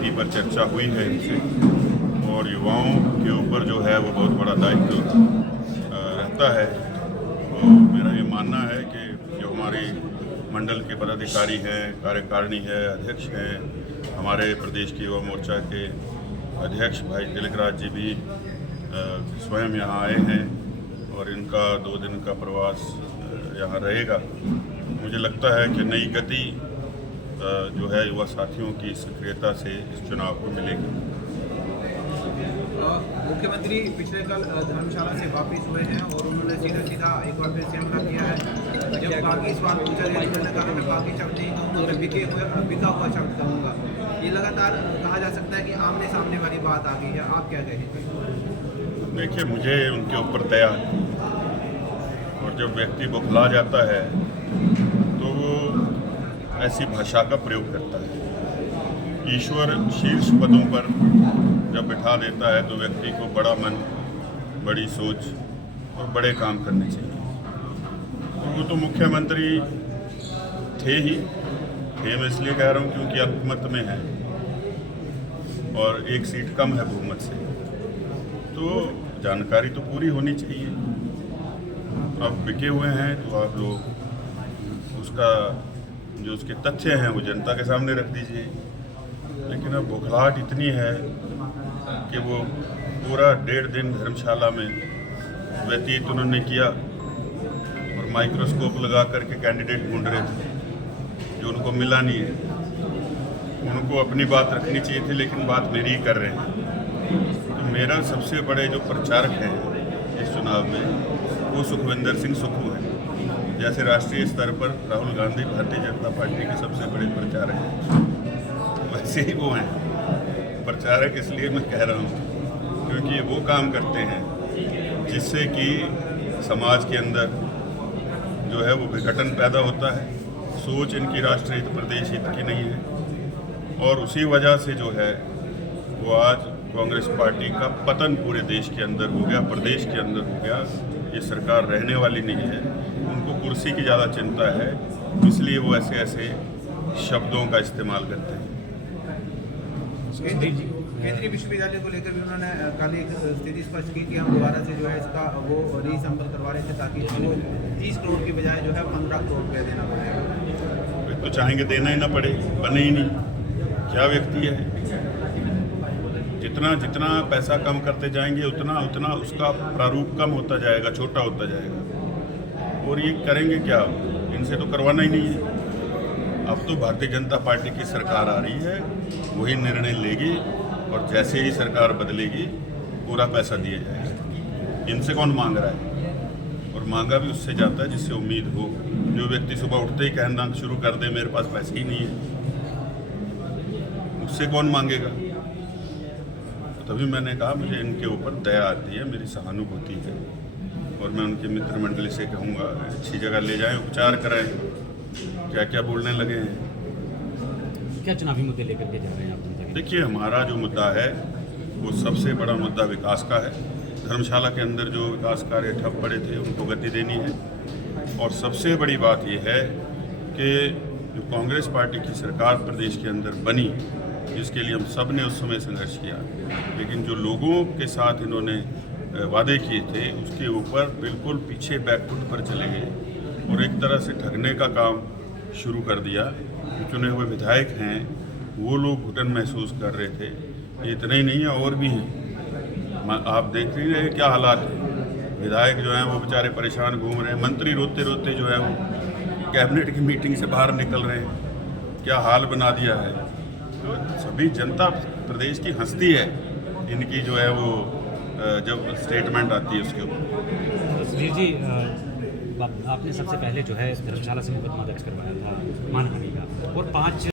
नीति पर चर्चा हुई है इनसे, और युवाओं के ऊपर जो है वो बहुत बड़ा दायित्व रहता है। तो मेरा ये मानना है कि जो हमारे मंडल के पदाधिकारी हैं, कार्यकारिणी है, अध्यक्ष हैं, हमारे प्रदेश के युवा मोर्चा के अध्यक्ष भाई तिलक राज जी भी स्वयं यहाँ आए हैं और इनका 2 दिन का प्रवास यहाँ रहेगा। मुझे लगता है कि नई गति जो है युवा साथियों की सक्रियता से इस चुनाव को मिलेगी। मुख्यमंत्री पिछले कल धर्मशाला से वापस हुए हैं और उन्होंने सीधा एक बार फिर से हमला किया है। जब बाकी सवाल पूछा गया, उन्होंने कहा मैं बाकी शब्द नहीं कहूँगा, मैं बिका हुआ शब्द कहूँगा। ये लगातार कहा जा सकता है कि आमने सामने वाली बात आ गई है, आप क्या कहेंगे? देखिए, मुझे उनके ऊपर दया है, और जब व्यक्ति बौखला जाता है तो वो ऐसी भाषा का प्रयोग करता है। ईश्वर शीर्ष पदों पर जब बिठा देता है तो व्यक्ति को बड़ा मन, बड़ी सोच और बड़े काम करने चाहिए। तो वो तो मुख्यमंत्री थे ही, मैं इसलिए कह रहा हूँ क्योंकि अल्पमत में है और 1 सीट कम है बहुमत से, तो जानकारी तो पूरी होनी चाहिए। अब बिके हुए हैं तो आप लोग उसका जो उसके तथ्य हैं वो जनता के सामने रख दीजिए। लेकिन अब बौखलाहट इतनी है कि वो पूरा 1.5 दिन धर्मशाला में व्यतीत उन्होंने किया और माइक्रोस्कोप लगा करके कैंडिडेट ढूंढ रहे थे, जो उनको मिला नहीं है। उनको अपनी बात रखनी चाहिए थी, लेकिन बात मेरी ही कर रहे हैं। तो मेरा सबसे बड़े जो प्रचारक हैं इस चुनाव में वो सुखविंदर सिंह सुक्खू हैं। जैसे राष्ट्रीय स्तर पर राहुल गांधी भारतीय जनता पार्टी के सबसे बड़े प्रचारक हैं, वैसे ही वो हैं प्रचारक। इसलिए मैं कह रहा हूँ क्योंकि ये वो काम करते हैं जिससे कि समाज के अंदर जो है वो विघटन पैदा होता है। सोच इनकी राष्ट्र हित, प्रदेश हित की नहीं है, और उसी वजह से जो है वो आज कांग्रेस पार्टी का पतन पूरे देश के अंदर हो गया, प्रदेश के अंदर हो गया। ये सरकार रहने वाली नहीं है, उनको कुर्सी की ज़्यादा चिंता है, इसलिए वो ऐसे शब्दों का इस्तेमाल करते हैं। केंद्रीय विश्वविद्यालय को लेकर भी उन्होंने कल एक स्थिति स्पष्ट की कि हम दोबारा से जो है इसका वो रीअसेंबल करवा रहे थे, ताकि इसको 30 करोड़ की बजाय जो है 15 करोड़ रुपया देना पड़ेगा। वे तो चाहेंगे देना ही ना पड़े, बने ही नहीं। क्या व्यक्ति है, जितना पैसा कम करते जाएंगे उतना उसका प्रारूप कम होता जाएगा, छोटा होता जाएगा। और ये करेंगे क्या? इनसे तो करवाना ही नहीं है। अब तो भारतीय जनता पार्टी की सरकार आ रही है, वही निर्णय लेगी, और जैसे ही सरकार बदलेगी पूरा पैसा दिया जाएगा। इनसे कौन मांग रहा है? और मांगा भी उससे जाता है जिससे उम्मीद हो। जो व्यक्ति सुबह उठते ही कहना शुरू कर दे मेरे पास पैसे ही नहीं है, उससे कौन मांगेगा? तभी मैंने कहा मुझे इनके ऊपर दया आती है, मेरी सहानुभूति है, और मैं उनके मित्र मंडली से कहूँगा अच्छी जगह ले जाएं, उपचार कराएं। क्या क्या बोलने लगे हैं। क्या चुनावी मुद्दे लेकर के जा रहे हैं आप? देखिए, हमारा जो मुद्दा है वो सबसे बड़ा मुद्दा विकास का है। धर्मशाला के अंदर जो विकास कार्य ठप पड़े थे उनको गति देनी है, और सबसे बड़ी बात ये है कि जो कांग्रेस पार्टी की सरकार प्रदेश के अंदर बनी, जिसके लिए हम सब ने उस समय संघर्ष किया, लेकिन जो लोगों के साथ इन्होंने वादे किए थे उसके ऊपर बिल्कुल पीछे बैकफुट पर चले गए और एक तरह से ठगने का काम शुरू कर दिया। जो चुने हुए विधायक हैं वो लोग घुटन महसूस कर रहे थे। ये इतने ही नहीं है, और भी हैं। आप देख ही रहे हैं क्या हालात है। विधायक जो हैं वो बेचारे परेशान घूम रहे हैं, मंत्री रोते रोते जो है वो कैबिनेट की मीटिंग से बाहर निकल रहे हैं। क्या हाल बना दिया है। तो सभी जनता प्रदेश की हंसती है इनकी जो है वो जब स्टेटमेंट आती है उसके ऊपर। सुधीर जी, आपने सबसे पहले जो है धर्मशाला से मुकदमा दर्ज करवाया था मानहानि का, और 5